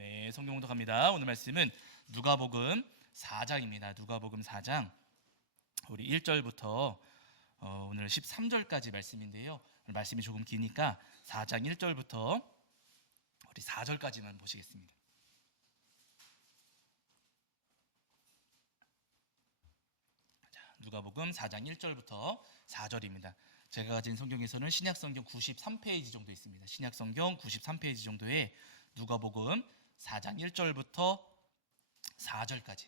네, 성경 공독합니다. 오늘 말씀은 누가복음 4장입니다. 누가복음 4장 우리 1절부터 오늘 13절까지 말씀인데요. 오늘 말씀이 조금 기니까 4장 1절부터 우리 4절까지만 보시겠습니다. 누가복음 4장 1절부터 4절입니다. 제가 가진 성경에서는 신약성경 93페이지 정도 있습니다. 신약성경 93페이지 정도에 누가복음 4장 1절부터 4절까지.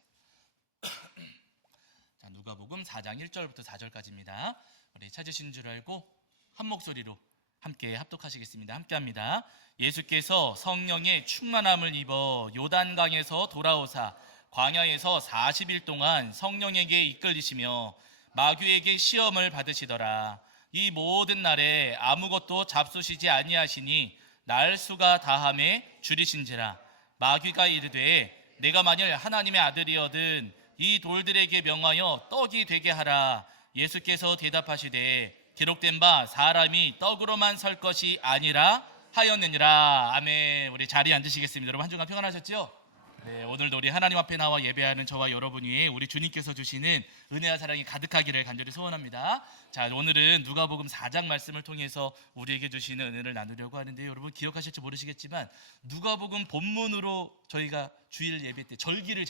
자, 누가복음 4장 1절부터 4절까지입니다. 우리 찾으신 줄 알고 한 목소리로 함께 합독하시겠습니다. 함께합니다. 예수께서 성령의 충만함을 입어 요단강에서 돌아오사 광야에서 40일 동안 성령에게 이끌리시며 마귀에게 시험을 받으시더라. 이 모든 날에 아무것도 잡수시지 아니하시니 날수가 다함에 줄이신지라. 마귀가 이르되 내가 만일 하나님의 아들이거든 이 돌들에게 명하여 떡이 되게 하라. 예수께서 대답하시되 기록된 바 사람이 떡으로만 설 것이 아니라 하였느니라. 아멘. 우리 자리에 앉으시겠습니다. 여러분 한 주간 평안하셨죠? 네, 오늘도 우리 하나님 앞에 나와 예배하는 저와 여러분이 우리 주님께서 주시는 은혜와 사랑이 가득하기를 간절히 소원합니다. 자, 오늘은 누가복음 4장 말씀을 통해서 우리에게 주시는 은혜를 나누려고 하는데요. 여러분 기억하실지 모르시겠지만 누가복음 본문으로 저희가 주일 예배 때 절기를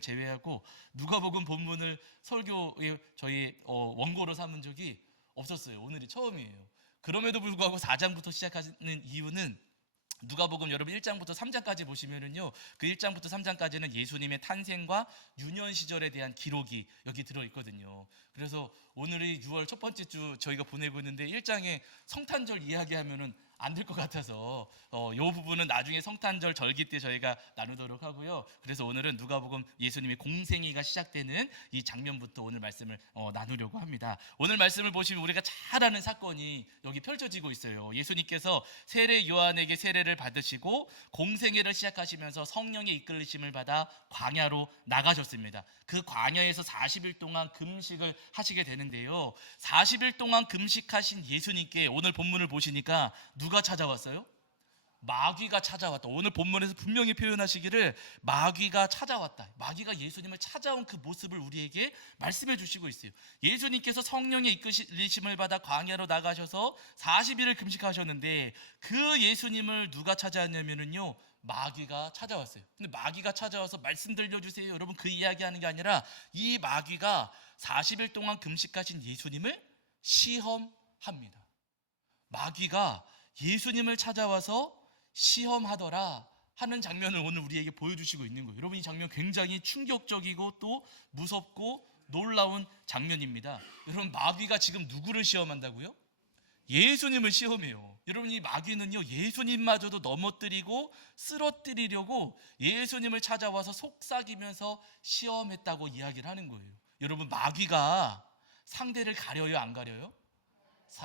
제외하고 누가복음 본문을 설교에 저희 원고로 삼은 적이 없었어요. 오늘이 처음이에요. 그럼에도 불구하고 4장부터 시작하는 이유는 누가복음 여러분 1장부터 3장까지 보시면은요, 그 1장부터 3장까지는 예수님의 탄생과 유년 시절에 대한 기록이 여기 들어 있거든요. 그래서 오늘이 6월 첫 번째 주 저희가 보내고 있는데 1장에 성탄절 이야기하면은 안 될 것 같아서 이 부분은 나중에 성탄절 절기 때 저희가 나누도록 하고요. 그래서 오늘은 누가복음 예수님의 공생애가 시작되는 이 장면부터 오늘 말씀을 나누려고 합니다. 오늘 말씀을 보시면 우리가 잘 아는 사건이 여기 펼쳐지고 있어요. 예수님께서 세례 요한에게 세례를 받으시고 공생애를 시작하시면서 성령의 이끌리심을 받아 광야로 나가셨습니다. 그 광야에서 40일 동안 금식을 하시게 되는데요. 40일 동안 금식하신 예수님께 오늘 본문을 보시니까 누가 찾아왔어요? 마귀가 찾아왔다. 오늘 본문에서 분명히 표현하시기를 마귀가 찾아왔다. 마귀가 예수님을 찾아온 그 모습을 우리에게 말씀해 주시고 있어요. 예수님께서 성령의 이끌리심을 받아 광야로 나가셔서 40일을 금식하셨는데 그 예수님을 누가 찾아왔냐면요, 마귀가 찾아왔어요. 근데 마귀가 찾아와서 말씀 들려주세요. 여러분 그 이야기하는 게 아니라 이 마귀가 40일 동안 금식하신 예수님을 시험합니다. 마귀가 예수님을 찾아와서 시험하더라 하는 장면을 오늘 우리에게 보여주시고 있는 거예요. 여러분 이 장면 굉장히 충격적이고 또 무섭고 놀라운 장면입니다. 여러분 마귀가 지금 누구를 시험한다고요? 예수님을 시험해요. 여러분 이 마귀는요, 예수님마저도 넘어뜨리고 쓰러뜨리려고 예수님을 찾아와서 속삭이면서 시험했다고 이야기를 하는 거예요. 여러분 마귀가 상대를 가려요, 안 가려요?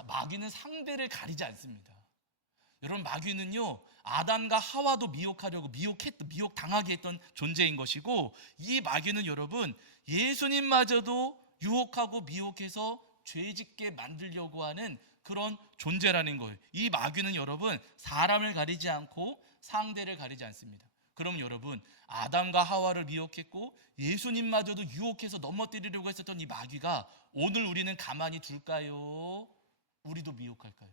마귀는 상대를 가리지 않습니다. 여러분 마귀는요, 아담과 하와도 미혹하려고 미혹당하게 했던 존재인 것이고, 이 마귀는 여러분 예수님마저도 유혹하고 미혹해서 죄짓게 만들려고 하는 그런 존재라는 거예요. 이 마귀는 여러분 사람을 가리지 않고 상대를 가리지 않습니다. 그럼 여러분 아담과 하와를 미혹했고 예수님마저도 유혹해서 넘어뜨리려고 했었던 이 마귀가 오늘 우리는 가만히 둘까요? 우리도 미혹할까요?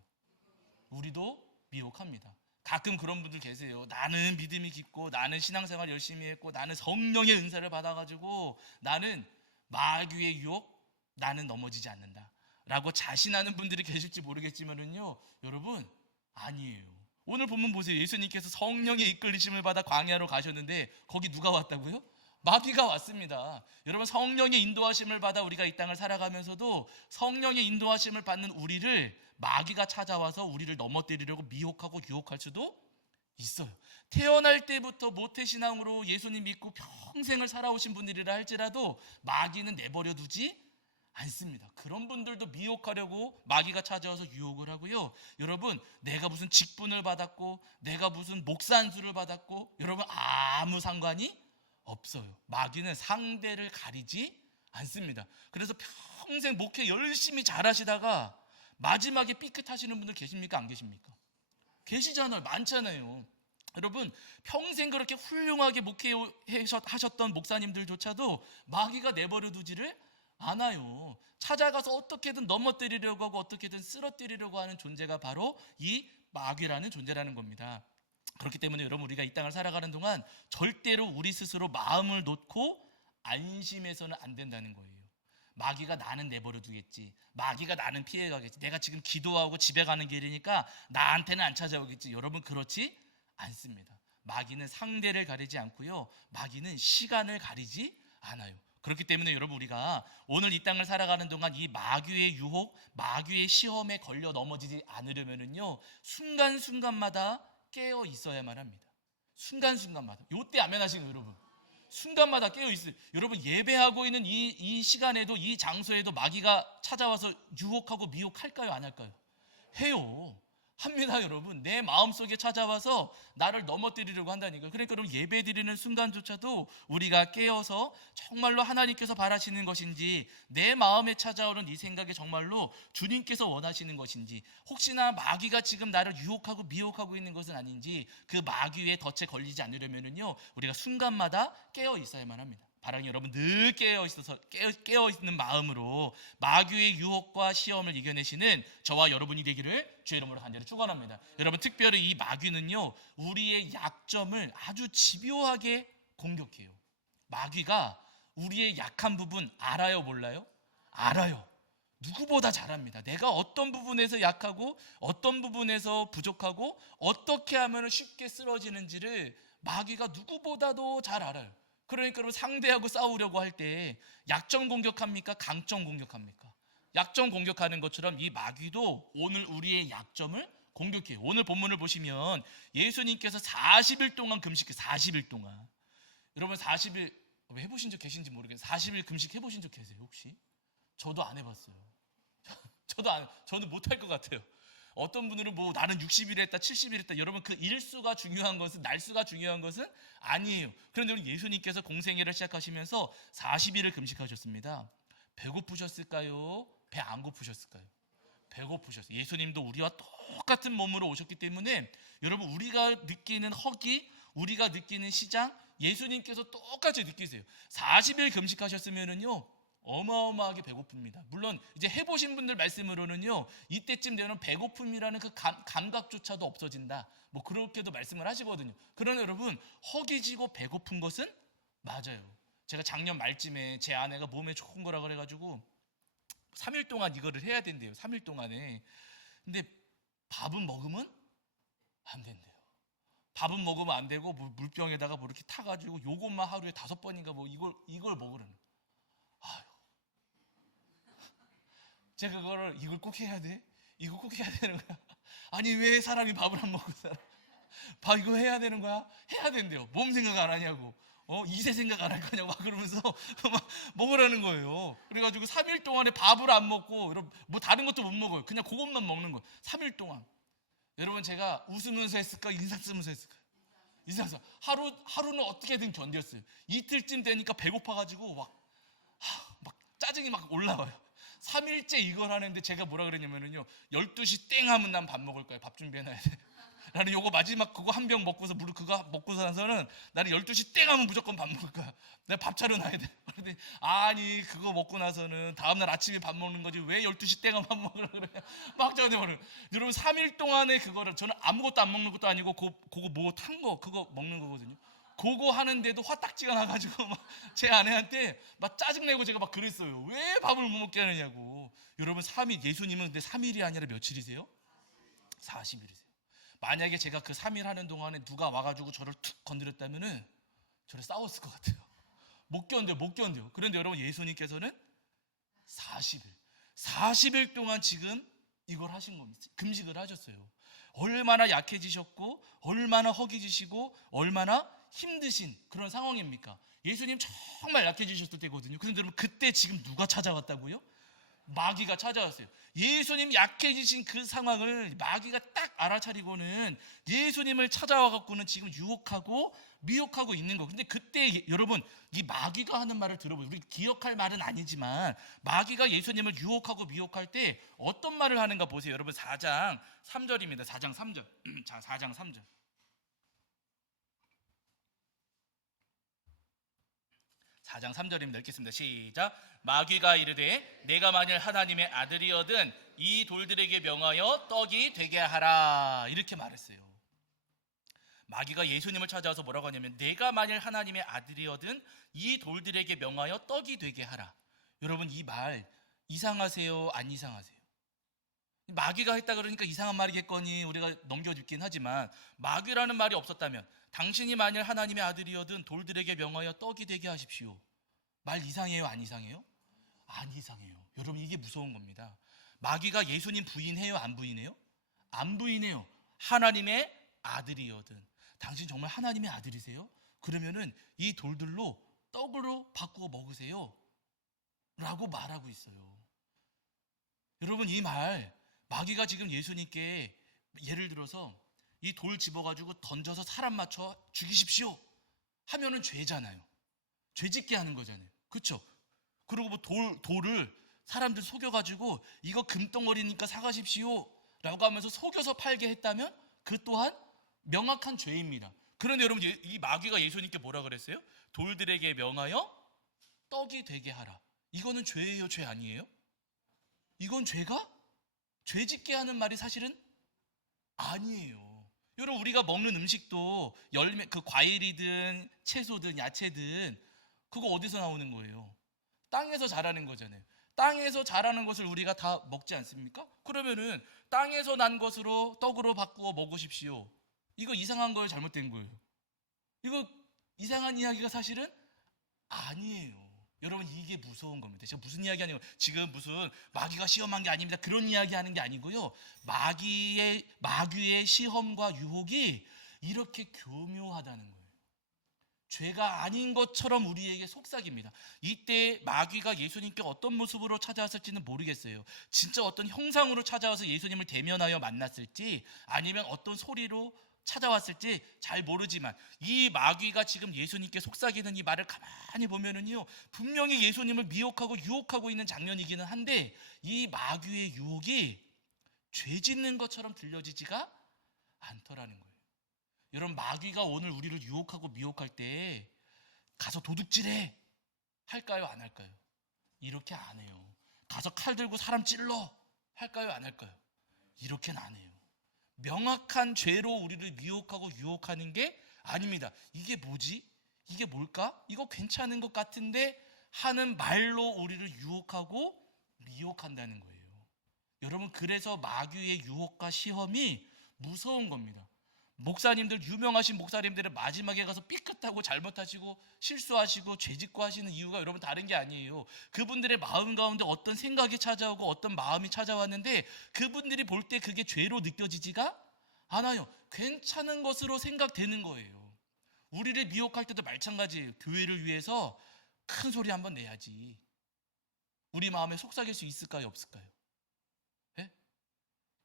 우리도 미혹합니다. 가끔 그런 분들 계세요. 나는 믿음이 깊고 나는 신앙생활 열심히 했고 나는 성령의 은사를 받아가지고 나는 마귀의 유혹 나는 넘어지지 않는다 라고 자신하는 분들이 계실지 모르겠지만은요, 여러분 아니에요. 오늘 본문 보세요. 예수님께서 성령의 이끌리심을 받아 광야로 가셨는데 거기 누가 왔다고요? 마귀가 왔습니다. 여러분 성령의 인도하심을 받아 우리가 이 땅을 살아가면서도 성령의 인도하심을 받는 우리를 마귀가 찾아와서 우리를 넘어뜨리려고 미혹하고 유혹할 수도 있어요. 태어날 때부터 모태신앙으로 예수님 믿고 평생을 살아오신 분들이라 할지라도 마귀는 내버려 두지 않습니다. 그런 분들도 미혹하려고 마귀가 찾아와서 유혹을 하고요. 여러분 내가 무슨 직분을 받았고 내가 무슨 목사 안수를 받았고 여러분 아무 상관이 없어요. 마귀는 상대를 가리지 않습니다. 그래서 평생 목회 열심히 잘하시다가 마지막에 삐끗하시는 분들 계십니까? 안 계십니까? 계시잖아요. 많잖아요. 여러분, 평생 그렇게 훌륭하게 목회하셨던 목사님들조차도 마귀가 내버려 두지를 않아요. 찾아가서 어떻게든 넘어뜨리려고 하고 어떻게든 쓰러뜨리려고 하는 존재가 바로 이 마귀라는 존재라는 겁니다. 그렇기 때문에 여러분, 우리가 이 땅을 살아가는 동안 절대로 우리 스스로 마음을 놓고 안심해서는 안 된다는 거예요. 마귀가 나는 내버려 두겠지, 마귀가 나는 피해가겠지, 내가 지금 기도하고 집에 가는 길이니까 나한테는 안 찾아오겠지. 여러분, 그렇지 않습니다. 마귀는 상대를 가리지 않고요, 마귀는 시간을 가리지 않아요. 그렇기 때문에 여러분, 우리가 오늘 이 땅을 살아가는 동안 이 마귀의 유혹, 마귀의 시험에 걸려 넘어지지 않으려면은요, 순간순간마다 깨어 있어야만 합니다. 순간순간마다. 요때 아멘하시는 여러분, 순간마다 깨어 있어요. 여러분, 예배하고 있는 이 시간에도, 이 장소에도 마귀가 찾아와서 유혹하고 미혹할까요, 안 할까요? 해요. 합니다. 여러분, 내 마음속에 찾아와서 나를 넘어뜨리려고 한다니까요. 그러니까 여러분, 예배 드리는 순간조차도 우리가 깨어서 정말로 하나님께서 바라시는 것인지, 내 마음에 찾아오는 이 생각이 정말로 주님께서 원하시는 것인지, 혹시나 마귀가 지금 나를 유혹하고 미혹하고 있는 것은 아닌지, 그 마귀의 덫에 걸리지 않으려면요, 우리가 순간마다 깨어 있어야만 합니다. 바라는 여러분, 늘 깨어 있는 마음으로 마귀의 유혹과 시험을 이겨내시는 저와 여러분이 되기를 주의 이름으로 간절히 축원합니다. 여러분, 특별히 이 마귀는요, 우리의 약점을 아주 집요하게 공격해요. 마귀가 우리의 약한 부분 알아요, 몰라요? 알아요. 누구보다 잘 압니다. 내가 어떤 부분에서 약하고 어떤 부분에서 부족하고 어떻게 하면 쉽게 쓰러지는지를 마귀가 누구보다도 잘 알아요. 그러니까 여러분, 상대하고 싸우려고 할 때 약점 공격합니까? 강점 공격합니까? 약점 공격하는 것처럼 이 마귀도 오늘 우리의 약점을 공격해요. 오늘 본문을 보시면 예수님께서 40일 동안 금식해. 40일 동안. 여러분, 40일 해보신 적 계신지 모르겠어요. 40일 금식 해보신 적 계세요 혹시? 저도 안 해봤어요. 저는 못할 것 같아요. 어떤 분들은 뭐 나는 60일 했다, 70일 했다. 여러분, 그 일수가 중요한 것은, 날수가 중요한 것은 아니에요. 그런데 예수님께서 공생애를 시작하시면서 40일을 금식하셨습니다. 배고프셨을까요? 배 안 고프셨을까요? 배고프셨어요. 예수님도 우리와 똑같은 몸으로 오셨기 때문에 여러분, 우리가 느끼는 허기, 우리가 느끼는 시장, 예수님께서 똑같이 느끼세요. 40일 금식하셨으면은요, 어마어마하게 배고픕니다. 물론 이제 해보신 분들 말씀으로는요, 이때쯤 되면 배고픔이라는 그 감각조차도 없어진다, 뭐 그렇게도 말씀을 하시거든요. 그러나 여러분, 허기지고 배고픈 것은 맞아요. 제가 작년 말쯤에 제 아내가 몸에 좋은 거라 그래가지고 3일 동안 이거를 해야 된대요. 3일 동안에. 근데 밥은 먹으면 안 된대요. 밥은 먹으면 안 되고, 뭐 물병에다가 뭐 이렇게 타가지고 요것만 하루에 5번인가 뭐 이걸 먹으라는. 아유, 제가 이걸 꼭 해야 돼? 이거 꼭 해야 되는 거야? 아니, 왜 사람이 밥을 안 먹고 살아? 밥 이거 해야 되는 거야? 해야 된대요. 몸 생각 안 하냐고. 이세 생각 안 할 거냐고 막 그러면서 막 먹으라는 거예요. 그래가지고 3일 동안에 밥을 안 먹고, 뭐 다른 것도 못 먹어요. 그냥 그것만 먹는 거예요. 3일 동안. 여러분, 제가 웃으면서 했을까? 인상 쓰면서 했을까? 인상 써. 하루는 어떻게든 견뎠어요. 이틀쯤 되니까 배고파가지고 막 짜증이 막 올라와요. 3일째 이걸 하는데 제가 뭐라 그랬냐면요, 12시 땡 하면 난 밥 먹을 거야. 밥 준비해놔야 돼. 나는 요거 마지막 그거 한 병 먹고서, 물 그거 먹고 나서는 나는 12시 땡 하면 무조건 밥 먹을 거야. 내가 밥 차려놔야 돼. 그런데 아니, 그거 먹고 나서는 다음날 아침에 밥 먹는 거지 왜 12시 땡 하면 밥 먹으라 그러냐. 막 저한테 말해요. 여러분, 3일 동안에 그거를, 저는 아무것도 안 먹는 것도 아니고 그거 뭐 탄 거 그거 먹는 거거든요. 그거 하는데도 화딱지가 나가지고 막 제 아내한테 막 짜증내고 제가 막 그랬어요. 왜 밥을 못 먹게 하느냐고. 여러분, 3일, 예수님은 근데 3일이 아니라 며칠이세요? 40일이세요. 만약에 제가 그 3일 하는 동안에 누가 와가지고 저를 툭 건드렸다면은 저를 싸웠을 것 같아요. 못 견뎌요. 그런데 여러분, 예수님께서는 40일 동안 지금 이걸 하신 겁니다. 금식을 하셨어요. 얼마나 약해지셨고, 얼마나 허기지시고, 얼마나 힘드신 그런 상황입니까? 예수님 정말 약해지셨을 때거든요. 그런데 여러분, 그때 지금 누가 찾아왔다고요? 마귀가 찾아왔어요. 예수님 약해지신 그 상황을 마귀가 딱 알아차리고는 예수님을 찾아와 갖고는 지금 유혹하고 미혹하고 있는 거. 근데 그때 여러분, 이 마귀가 하는 말을 들어보세요. 우리 기억할 말은 아니지만 마귀가 예수님을 유혹하고 미혹할 때 어떤 말을 하는가 보세요. 여러분, 4장 3절입니다. 4장 3절. 자, 4장 3절. 4장 3절입니다. 읽겠습니다. 시작. 마귀가 이르되 내가 만일 하나님의 아들이거든 이 돌들에게 명하여 떡이 되게 하라. 이렇게 말했어요. 마귀가 예수님을 찾아와서 뭐라고 하냐면 내가 만일 하나님의 아들이거든 이 돌들에게 명하여 떡이 되게 하라. 여러분 이 말 이상하세요? 안 이상하세요? 마귀가 했다 그러니까 이상한 말이겠거니 우리가 넘겨짚긴 하지만 마귀라는 말이 없었다면 당신이 만일 하나님의 아들이거든 돌들에게 명하여 떡이 되게 하십시오. 말 이상해요? 안 이상해요? 안 이상해요. 여러분 이게 무서운 겁니다. 마귀가 예수님 부인해요? 안 부인해요? 안 부인해요. 하나님의 아들이거든. 당신 정말 하나님의 아들이세요? 그러면은 이 돌들로 떡으로 바꾸어 먹으세요 라고 말하고 있어요. 여러분 이 말 마귀가 지금 예수님께 예를 들어서 이 돌 집어가지고 던져서 사람 맞춰 죽이십시오 하면은 죄잖아요. 죄짓게 하는 거잖아요. 그렇죠? 그리고 뭐 돌을 사람들 속여가지고 이거 금덩어리니까 사가십시오 라고 하면서 속여서 팔게 했다면 그 또한 명확한 죄입니다. 그런데 여러분 이 마귀가 예수님께 뭐라 그랬어요? 돌들에게 명하여 떡이 되게 하라. 이거는 죄예요? 죄 아니에요? 이건 죄가? 죄짓게 하는 말이 사실은 아니에요. 여러분 우리가 먹는 음식도 열매, 그 과일이든 채소든 야채든 그거 어디서 나오는 거예요? 땅에서 자라는 거잖아요. 땅에서 자라는 것을 우리가 다 먹지 않습니까? 그러면은 땅에서 난 것으로 떡으로 바꾸어 먹으십시오. 이거 이상한 거예요? 잘못된 거예요? 이거 이상한 이야기가 사실은 아니에요. 여러분 이게 무서운 겁니다. 제가 무슨 이야기 하냐면 지금 무슨 마귀가 시험한 게 아닙니다. 그런 이야기 하는 게 아니고요. 마귀의 시험과 유혹이 이렇게 교묘하다는 거예요. 죄가 아닌 것처럼 우리에게 속삭입니다. 이때 마귀가 예수님께 어떤 모습으로 찾아왔을지는 모르겠어요. 진짜 어떤 형상으로 찾아와서 예수님을 대면하여 만났을지 아니면 어떤 소리로 찾아왔을지 잘 모르지만 이 마귀가 지금 예수님께 속삭이는 이 말을 가만히 보면은요 분명히 예수님을 미혹하고 유혹하고 있는 장면이기는 한데 이 마귀의 유혹이 죄 짓는 것처럼 들려지지가 않더라는 거예요. 여러분 마귀가 오늘 우리를 유혹하고 미혹할 때 가서 도둑질해 할까요? 안 할까요? 이렇게 안 해요. 가서 칼 들고 사람 찔러 할까요? 안 할까요? 이렇게는 안 해요. 명확한 죄로 우리를 미혹하고 유혹하는 게 아닙니다. 이게 뭐지? 이게 뭘까? 이거 괜찮은 것 같은데 하는 말로 우리를 유혹하고 미혹한다는 거예요. 여러분 그래서 마귀의 유혹과 시험이 무서운 겁니다. 목사님들 유명하신 목사님들은 마지막에 가서 삐끗하고 잘못하시고 실수하시고 죄짓고 하시는 이유가 여러분 다른 게 아니에요. 그분들의 마음 가운데 어떤 생각이 찾아오고 어떤 마음이 찾아왔는데 그분들이 볼 때 그게 죄로 느껴지지가 않아요. 괜찮은 것으로 생각되는 거예요. 우리를 미혹할 때도 마찬가지예요. 교회를 위해서 큰 소리 한번 내야지. 우리 마음에 속삭일 수 있을까요? 없을까요?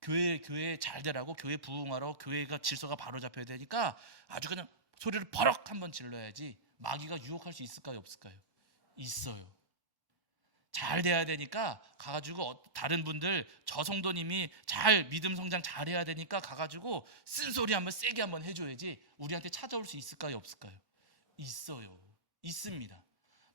교회 잘 되라고 교회 부흥하러 교회가 질서가 바로 잡혀야 되니까 아주 그냥 소리를 버럭 한번 질러야지. 마귀가 유혹할 수 있을까요? 없을까요? 있어요. 잘 돼야 되니까 가가지고 다른 분들 저 성도님이 잘 믿음 성장 잘해야 되니까 가가지고 쓴소리 한번 세게 한번 해줘야지 우리한테 찾아올 수 있을까요? 없을까요? 있어요. 있습니다.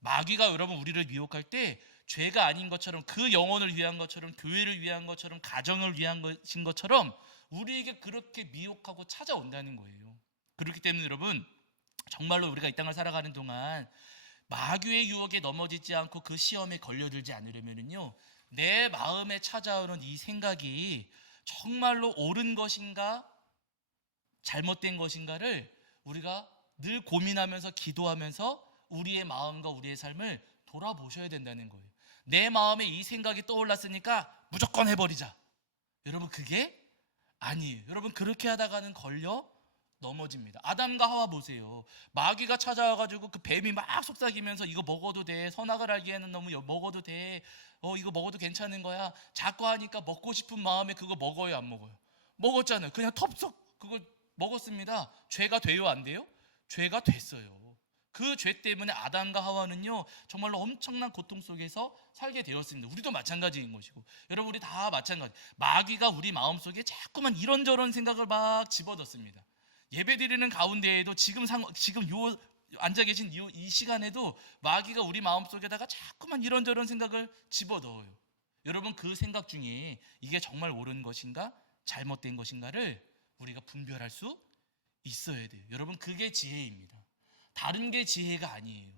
마귀가 여러분 우리를 미혹할 때 죄가 아닌 것처럼 그 영혼을 위한 것처럼 교회를 위한 것처럼 가정을 위한 것인 것처럼 우리에게 그렇게 미혹하고 찾아온다는 거예요. 그렇기 때문에 여러분 정말로 우리가 이 땅을 살아가는 동안 마귀의 유혹에 넘어지지 않고 그 시험에 걸려들지 않으려면요 내 마음에 찾아오는 이 생각이 정말로 옳은 것인가 잘못된 것인가를 우리가 늘 고민하면서 기도하면서 우리의 마음과 우리의 삶을 돌아보셔야 된다는 거예요. 내 마음에 이 생각이 떠올랐으니까 무조건 해버리자. 여러분 그게 아니에요. 여러분 그렇게 하다가는 걸려 넘어집니다. 아담과 하와 보세요. 마귀가 찾아와가지고 그 뱀이 막 속삭이면서 이거 먹어도 돼. 선악을 알기에는 너무 먹어도 돼. 이거 먹어도 괜찮은 거야. 자꾸 하니까 먹고 싶은 마음에 그거 먹어요 안 먹어요? 먹었잖아요. 그냥 텁썩 그거 먹었습니다. 죄가 돼요 안 돼요? 죄가 됐어요. 그 죄 때문에 아담과 하와는요 정말로 엄청난 고통 속에서 살게 되었습니다. 우리도 마찬가지인 것이고 여러분 우리 다 마찬가지. 마귀가 우리 마음속에 자꾸만 이런저런 생각을 막 집어넣습니다. 예배드리는 가운데에도 지금 요 앉아 계신 이 시간에도 마귀가 우리 마음속에다가 자꾸만 이런저런 생각을 집어넣어요. 여러분, 그 생각 중에 이게 정말 옳은 것인가 잘못된 것인가를 우리가 분별할 수 있어야 돼요. 여러분, 그게 지혜입니다. 다른 게 지혜가 아니에요.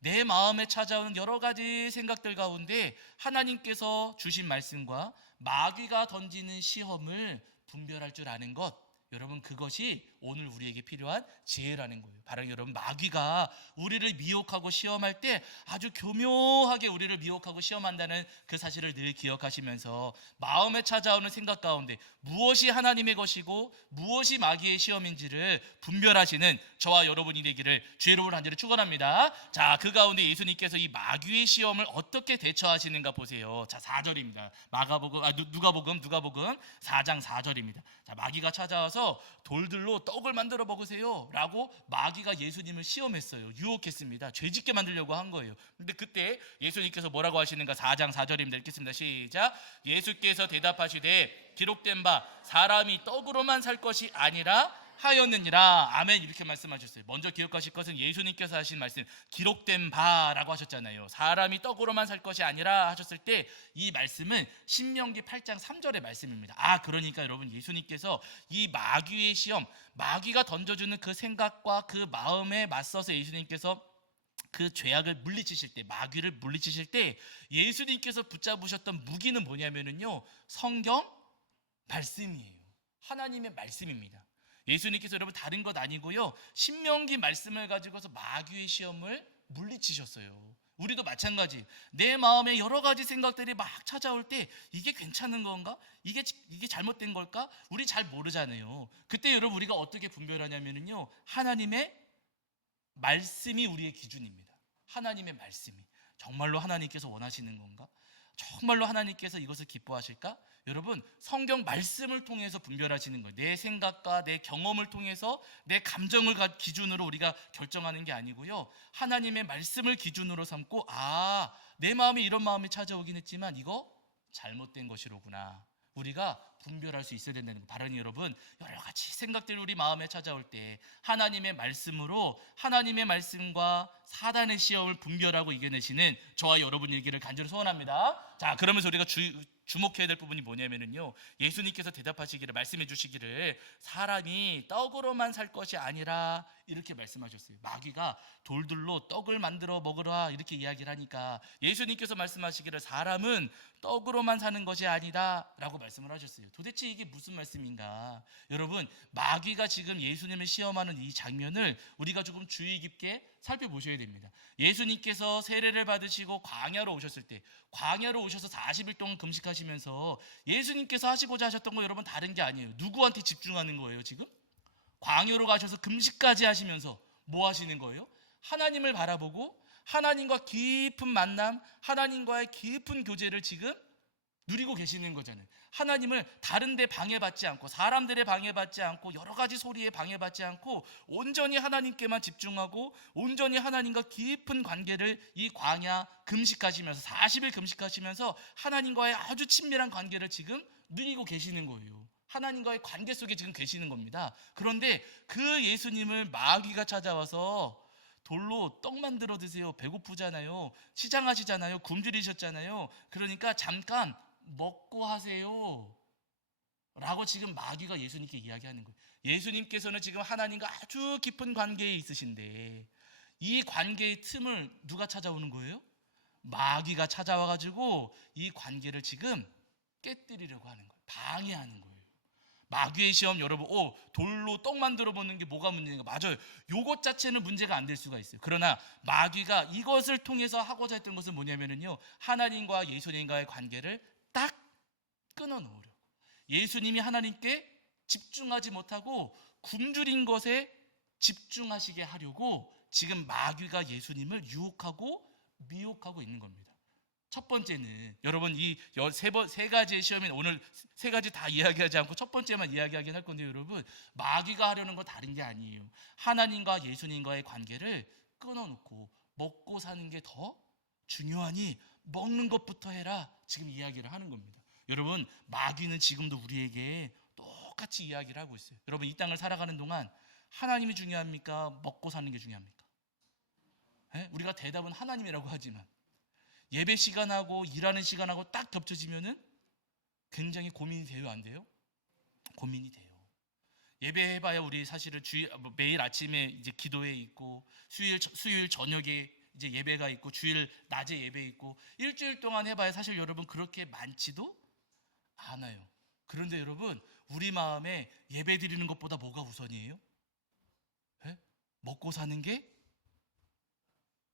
내 마음에 찾아오는 여러 가지 생각들 가운데 하나님께서 주신 말씀과 마귀가 던지는 시험을 분별할 줄 아는 것, 여러분, 그것이 오늘 우리에게 필요한 지혜라는 거예요. 바로 여러분, 마귀가 우리를 미혹하고 시험할 때 아주 교묘하게 우리를 미혹하고 시험한다는 그 사실을 늘 기억하시면서 마음에 찾아오는 생각 가운데 무엇이 하나님의 것이고 무엇이 마귀의 시험인지를 분별하시는 저와 여러분이 되기를 주의 이름으로 간절히 축원합니다. 자, 그 가운데 예수님께서 이 마귀의 시험을 어떻게 대처하시는가 보세요. 자, 4절입니다. 누가복음 4장 4절입니다. 자, 마귀가 찾아와서 돌들로 떡을 만들어 먹으세요 라고 마귀가 예수님을 시험했어요. 유혹했습니다. 죄짓게 만들려고 한 거예요. 근데 그때 예수님께서 뭐라고 하시는가? 4장 4절입니다. 읽겠습니다. 시작. 예수께서 대답하시되 기록된 바 사람이 떡으로만 살 것이 아니라 하였느니라. 아멘. 이렇게 말씀하셨어요. 먼저 기억하실 것은 예수님께서 하신 말씀, 기록된 바라고 하셨잖아요. 사람이 떡으로만 살 것이 아니라 하셨을 때 이 말씀은 신명기 8장 3절의 말씀입니다. 그러니까 여러분, 예수님께서 이 마귀의 시험, 마귀가 던져주는 그 생각과 그 마음에 맞서서 예수님께서 그 죄악을 물리치실 때, 마귀를 물리치실 때 예수님께서 붙잡으셨던 무기는 뭐냐면요, 성경 말씀이에요. 하나님의 말씀입니다. 예수님께서 여러분 다른 것 아니고요, 신명기 말씀을 가지고서 마귀의 시험을 물리치셨어요. 우리도 마찬가지. 내 마음에 여러 가지 생각들이 막 찾아올 때 이게 괜찮은 건가? 이게 잘못된 걸까? 우리 잘 모르잖아요. 그때 여러분 우리가 어떻게 분별하냐면요, 하나님의 말씀이 우리의 기준입니다. 하나님의 말씀이 정말로 하나님께서 원하시는 건가? 정말로 하나님께서 이것을 기뻐하실까? 여러분, 성경 말씀을 통해서 분별하시는 거예요. 내 생각과 내 경험을 통해서 내 감정을 기준으로 우리가 결정하는 게 아니고요, 하나님의 말씀을 기준으로 삼고 내 마음에 이런 마음이 찾아오긴 했지만 이거 잘못된 것이로구나, 우리가 분별할 수 있어야 된다는 거. 바로 여러분, 여러 가지 생각들이 우리 마음에 찾아올 때 하나님의 말씀으로 하나님의 말씀과 사단의 시험을 분별하고 이겨내시는 저와 여러분 일기를 간절히 소원합니다. 자, 그러면서 우리가 주목해야 될 부분이 뭐냐면요, 예수님께서 대답하시기를, 말씀해 주시기를 사람이 떡으로만 살 것이 아니라 이렇게 말씀하셨어요. 마귀가 돌들로 떡을 만들어 먹으라 이렇게 이야기를 하니까 예수님께서 말씀하시기를 사람은 떡으로만 사는 것이 아니다 라고 말씀을 하셨어요. 도대체 이게 무슨 말씀인가? 여러분, 마귀가 지금 예수님을 시험하는 이 장면을 우리가 조금 주의 깊게 살펴보셔야 됩니다. 예수님께서 세례를 받으시고 광야로 오셨을 때, 광야로 오셔서 40일 동안 금식하시면서 예수님께서 하시고자 하셨던 거 여러분 다른 게 아니에요. 누구한테 집중하는 거예요? 지금 광야로 가셔서 금식까지 하시면서 뭐 하시는 거예요? 하나님을 바라보고 하나님과 깊은 만남, 하나님과의 깊은 교제를 지금 누리고 계시는 거잖아요. 하나님을 다른 데 방해받지 않고, 사람들의 방해받지 않고, 여러 가지 소리에 방해받지 않고 온전히 하나님께만 집중하고 온전히 하나님과 깊은 관계를 이 광야 금식하시면서 40일 금식하시면서 하나님과의 아주 친밀한 관계를 지금 누리고 계시는 거예요. 하나님과의 관계 속에 지금 계시는 겁니다. 그런데 그 예수님을 마귀가 찾아와서 돌로 떡 만들어 드세요. 배고프잖아요. 시장하시잖아요. 굶주리셨잖아요. 그러니까 잠깐 먹고 하세요 라고 지금 마귀가 예수님께 이야기하는 거예요. 예수님께서는 지금 하나님과 아주 깊은 관계에 있으신데 이 관계의 틈을 누가 찾아오는 거예요? 마귀가 찾아와가지고 이 관계를 지금 깨뜨리려고 하는 거예요. 방해하는 거예요. 마귀의 시험, 여러분, 돌로 떡 만들어 보는 게 뭐가 문제인가? 맞아요. 요것 자체는 문제가 안 될 수가 있어요. 그러나 마귀가 이것을 통해서 하고자 했던 것은 뭐냐면요, 하나님과 예수님과의 관계를 딱 끊어놓으려고, 예수님이 하나님께 집중하지 못하고 굶주린 것에 집중하시게 하려고 지금 마귀가 예수님을 유혹하고 미혹하고 있는 겁니다. 첫 번째는 여러분, 이 세 가지의 시험인 오늘 세 가지 다 이야기하지 않고 첫 번째만 이야기하긴 할 건데, 여러분, 마귀가 하려는 건 다른 게 아니에요. 하나님과 예수님과의 관계를 끊어놓고 먹고 사는 게 더 중요하니 먹는 것부터 해라, 지금 이야기를 하는 겁니다. 여러분, 마귀는 지금도 우리에게 똑같이 이야기를 하고 있어요. 여러분, 이 땅을 살아가는 동안 하나님이 중요합니까? 먹고 사는 게 중요합니까? 우리가 대답은 하나님이라고 하지만 예배 시간하고 일하는 시간하고 딱 겹쳐지면은 굉장히 고민이 돼요, 안 돼요? 고민이 돼요. 예배해봐야 우리 사실은 매일 아침에 이제 기도회 있고 수요일 저녁에 이제 예배가 있고 주일 낮에 예배 있고 일주일 동안 해봐야 사실 여러분 그렇게 많지도 않아요. 그런데 여러분 우리 마음에 예배 드리는 것보다 뭐가 우선이에요? 먹고 사는 게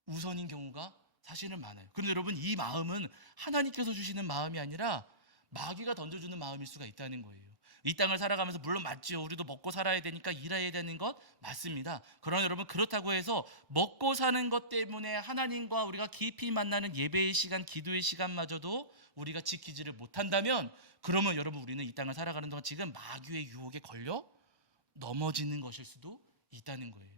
우선인 경우가 사실은 많아요. 그런데 여러분 이 마음은 하나님께서 주시는 마음이 아니라 마귀가 던져주는 마음일 수가 있다는 거예요. 이 땅을 살아가면서 물론 맞죠. 우리도 먹고 살아야 되니까 일해야 되는 것 맞습니다. 그러나 여러분 그렇다고 해서 먹고 사는 것 때문에 하나님과 우리가 깊이 만나는 예배의 시간, 기도의 시간마저도 우리가 지키지를 못한다면 그러면 여러분 우리는 이 땅을 살아가는 동안 지금 마귀의 유혹에 걸려 넘어지는 것일 수도 있다는 거예요.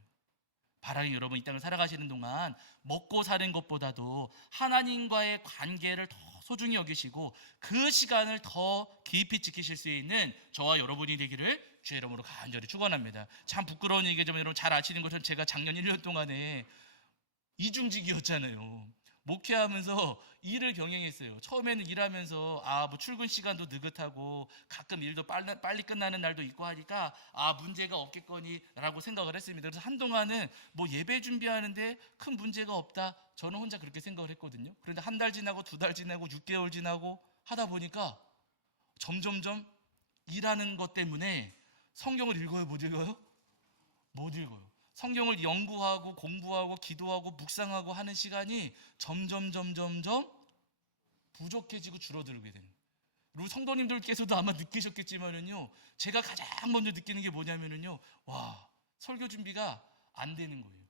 바라기 여러분 이 땅을 살아가시는 동안 먹고 사는 것보다도 하나님과의 관계를 더 소중히 여기시고 그 시간을 더 깊이 지키실 수 있는 저와 여러분이 되기를 주의 이름으로 간절히 축원합니다. 참 부끄러운 얘기지만 여러분 잘 아시는 것처럼 제가 작년 1년 동안에 이중직이었잖아요. 목회하면서 일을 병행했어요. 처음에는 일하면서 뭐 출근 시간도 느긋하고 가끔 일도 빨리 끝나는 날도 있고 하니까 문제가 없겠거니라고 생각을 했습니다. 그래서 한동안은 뭐 예배 준비하는데 큰 문제가 없다. 저는 혼자 그렇게 생각을 했거든요. 그런데 한 달 지나고 2달 지나고 6개월 지나고 하다 보니까 점점점 일하는 것 때문에 성경을 읽어요? 못 읽어요? 못 읽어요. 성경을 연구하고 공부하고 기도하고 묵상하고 하는 시간이 점점 부족해지고 줄어들게 되는. 그리고 성도님들께서도 아마 느끼셨겠지만은요, 제가 가장 먼저 느끼는 게 뭐냐면은요, 설교 준비가 안 되는 거예요.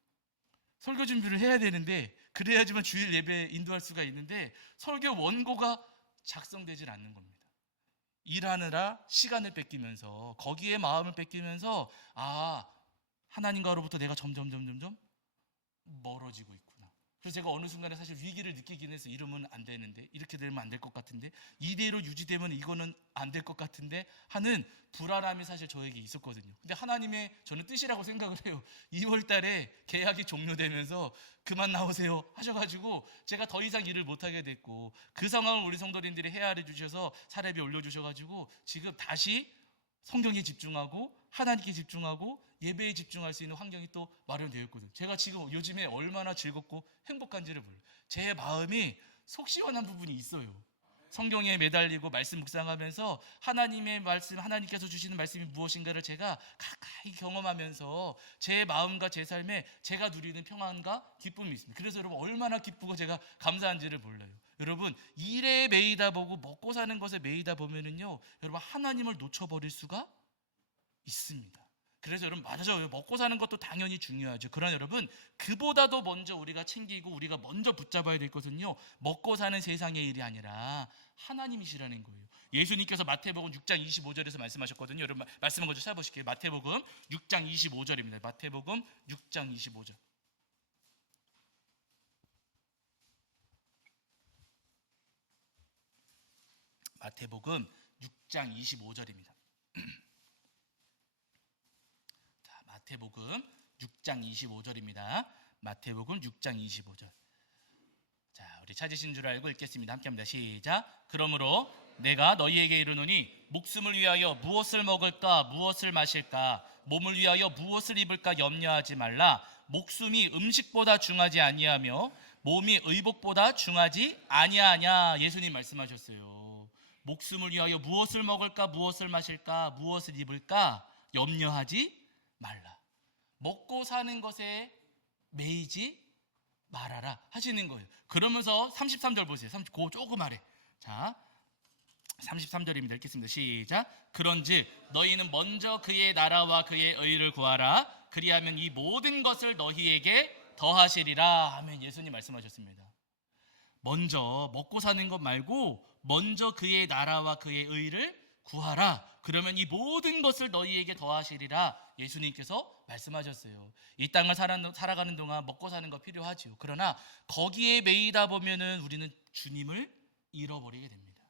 설교 준비를 해야 되는데 그래야지만 주일 예배 인도할 수가 있는데 설교 원고가 작성되질 않는 겁니다. 일하느라 시간을 뺏기면서 거기에 마음을 뺏기면서 하나님과로부터 내가 점점 멀어지고 있구나. 그래서 제가 어느 순간에 사실 위기를 느끼긴 해서 이러면 안 되는데, 이렇게 되면 안 될 것 같은데, 이대로 유지되면 이거는 안 될 것 같은데 하는 불안함이 사실 저에게 있었거든요. 근데 하나님의 저는 뜻이라고 생각을 해요. 2월 달에 계약이 종료되면서 그만 나오세요 하셔가지고 제가 더 이상 일을 못하게 됐고, 그 상황을 우리 성도님들이 헤아려 주셔서 사례비 올려주셔가지고 지금 다시 성경에 집중하고 하나님께 집중하고 예배에 집중할 수 있는 환경이 또 마련되었거든요. 제가 지금 요즘에 얼마나 즐겁고 행복한지를 몰라요. 제 마음이 속 시원한 부분이 있어요. 성경에 매달리고 말씀 묵상하면서 하나님의 말씀, 하나님께서 주시는 말씀이 무엇인가를 제가 가까이 경험하면서 제 마음과 제 삶에 제가 누리는 평안과 기쁨이 있습니다. 그래서 여러분 얼마나 기쁘고 제가 감사한지를 몰라요. 여러분 일에 매이다 보고 먹고 사는 것에 매이다 보면은요, 여러분 하나님을 놓쳐버릴 수가 있습니다. 그래서 여러분 맞아요. 먹고 사는 것도 당연히 중요하죠. 그러나 여러분 그보다도 먼저 우리가 챙기고 우리가 먼저 붙잡아야 될 것은요, 먹고 사는 세상의 일이 아니라 하나님이시라는 거예요. 예수님께서 마태복음 6장 25절에서 말씀하셨거든요. 여러분 말씀한 거 좀 찾아보실게요. 마태복음 6장 25절입니다. 마태복음 6장 25절. 마태복음 6장 25절입니다. 마태복음 6장 25절입니다. 마태복음 6장 25절. 자, 우리 찾으신 줄 알고 읽겠습니다. 함께합니다. 시작. 그러므로 내가 너희에게 이르노니 목숨을 위하여 무엇을 먹을까 무엇을 마실까 몸을 위하여 무엇을 입을까 염려하지 말라. 목숨이 음식보다 중하지 아니하며 몸이 의복보다 중하지 아니하냐. 예수님 말씀하셨어요. 목숨을 위하여 무엇을 먹을까 무엇을 마실까 무엇을 입을까 염려하지 말라. 먹고 사는 것에 매이지 말아라 하시는 거예요. 그러면서 33절 보세요. 그 조금 아래. 자, 33절입니다. 읽겠습니다. 시작. 그런즉 너희는 먼저 그의 나라와 그의 의를 구하라. 그리하면 이 모든 것을 너희에게 더하시리라. 아멘. 예수님 말씀하셨습니다. 먼저 먹고 사는 것 말고 먼저 그의 나라와 그의 의를 구하라. 그러면 이 모든 것을 너희에게 더하시리라. 예수님께서 말씀하셨어요. 이 땅을 살아가는 동안 먹고 사는 거 필요하지요. 그러나 거기에 매이다 보면은 우리는 주님을 잃어버리게 됩니다.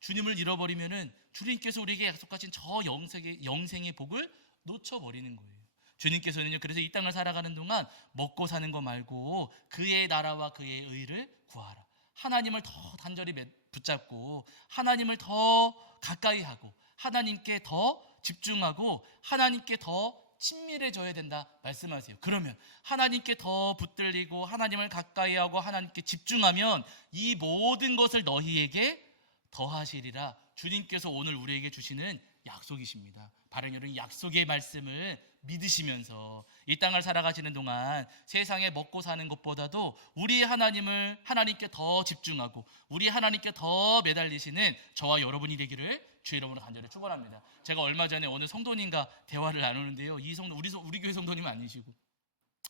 주님을 잃어버리면은 주님께서 우리에게 약속하신 저 영생의 복을 놓쳐버리는 거예요. 주님께서는요, 그래서 이 땅을 살아가는 동안 먹고 사는 거 말고 그의 나라와 그의 의를 구하라. 하나님을 더 단절히 붙잡고 하나님을 더 가까이 하고 하나님께 더 집중하고 하나님께 더 친밀해져야 된다 말씀하세요. 그러면 하나님께 더 붙들리고 하나님을 가까이 하고 하나님께 집중하면 이 모든 것을 너희에게 더하시리라. 주님께서 오늘 우리에게 주시는 약속이십니다. 바로 여러분, 약속의 말씀을 믿으시면서 이 땅을 살아가시는 동안 세상에 먹고 사는 것보다도 우리 하나님을 하나님께 더 집중하고 우리 하나님께 더 매달리시는 저와 여러분이 되기를 주의 이름으로 간절히 축원합니다. 제가 얼마 전에 어느 성도님과 대화를 나누는데요, 이 성도 우리 교회 성도님은 아니시고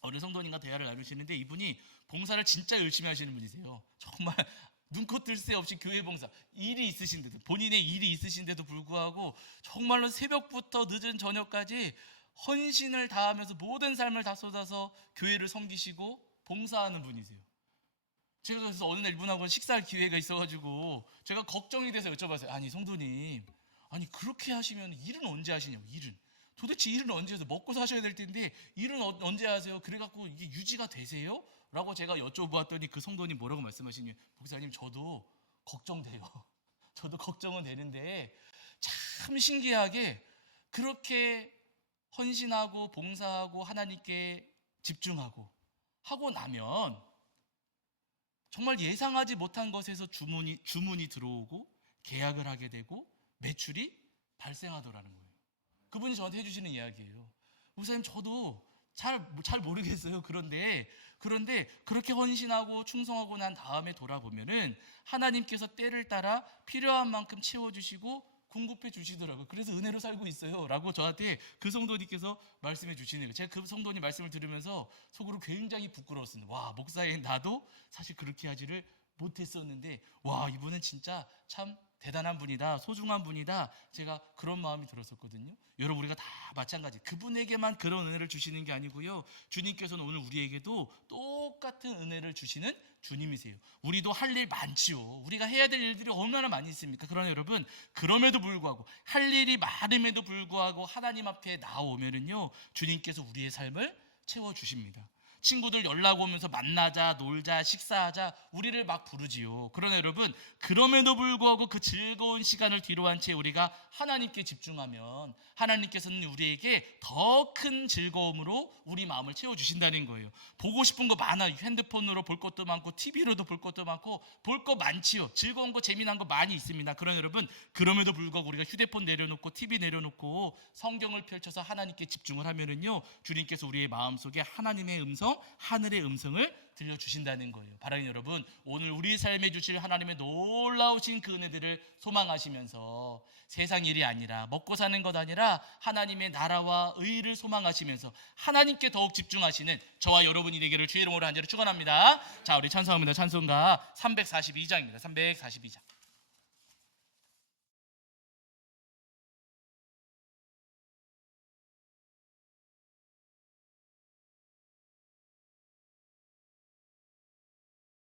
어느 성도님과 대화를 나누시는데 이분이 봉사를 진짜 열심히 하시는 분이세요. 정말 눈코 뜰 새 없이 교회 봉사, 일이 있으신데도, 본인의 일이 있으신데도 불구하고 정말로 새벽부터 늦은 저녁까지 헌신을 다하면서 모든 삶을 다 쏟아서 교회를 섬기시고 봉사하는 분이세요. 제가 그래서 어느 날 이분하고 식사할 기회가 있어가지고 제가 걱정이 돼서 여쭤봤어요. 아니 성도님, 아니 그렇게 하시면 일은 언제 하시냐고. 일은 도대체 일은 언제 해서 먹고 사셔야 될 텐데 일은 언제 하세요? 그래갖고 이게 유지가 되세요? 라고 제가 여쭤보았더니 그 성도님 뭐라고 말씀하시냐면, 목사님 저도 걱정돼요. 저도 걱정은 되는데 참 신기하게 그렇게 헌신하고 봉사하고 하나님께 집중하고 하고 나면 정말 예상하지 못한 것에서 주문이 들어오고 계약을 하게 되고 매출이 발생하더라는 거예요. 그분이 저한테 해주시는 이야기예요. 목사님 저도 잘 모르겠어요. 그런데 그렇게 헌신하고 충성하고 난 다음에 돌아보면은 하나님께서 때를 따라 필요한 만큼 채워주시고 공급해 주시더라고요. 그래서 은혜로 살고 있어요 라고 저한테 그 성도님께서 말씀해 주시는 거예요. 제가 그 성도님 말씀을 들으면서 속으로 굉장히 부끄러웠습니다. 와, 목사인 나도 사실 그렇게 하지를 못했었는데 와, 이분은 진짜 참 대단한 분이다, 소중한 분이다, 제가 그런 마음이 들었었거든요. 여러분, 우리가 다 마찬가지, 그분에게만 그런 은혜를 주시는 게 아니고요, 주님께서는 오늘 우리에게도 똑같은 은혜를 주시는 주님이세요. 우리도 할 일 많지요. 우리가 해야 될 일들이 얼마나 많이 있습니까? 그러나 여러분, 그럼에도 불구하고 할 일이 많음에도 불구하고 하나님 앞에 나오면은요, 주님께서 우리의 삶을 채워주십니다. 친구들 연락 오면서 만나자, 놀자, 식사하자 우리를 막 부르지요. 그러나 여러분, 그럼에도 불구하고 그 즐거운 시간을 뒤로한 채 우리가 하나님께 집중하면 하나님께서는 우리에게 더 큰 즐거움으로 우리 마음을 채워주신다는 거예요. 보고 싶은 거 많아요. 핸드폰으로 볼 것도 많고 TV로도 볼 것도 많고 볼 거 많지요. 즐거운 거 재미난 거 많이 있습니다. 그러나 여러분, 그럼에도 불구하고 우리가 휴대폰 내려놓고 TV 내려놓고 성경을 펼쳐서 하나님께 집중을 하면은요, 주님께서 우리의 마음속에 하나님의 음성, 하늘의 음성을 들려주신다는 거예요. 바라는 여러분, 오늘 우리 삶에 주실 하나님의 놀라우신 그 은혜들을 소망하시면서 세상 일이 아니라 먹고 사는 것 아니라 하나님의 나라와 의를 소망하시면서 하나님께 더욱 집중하시는 저와 여러분이 되기를 주의 이름으로 간절히 축원합니다. 자, 우리 찬송합니다. 찬송가 342장입니다. 342장.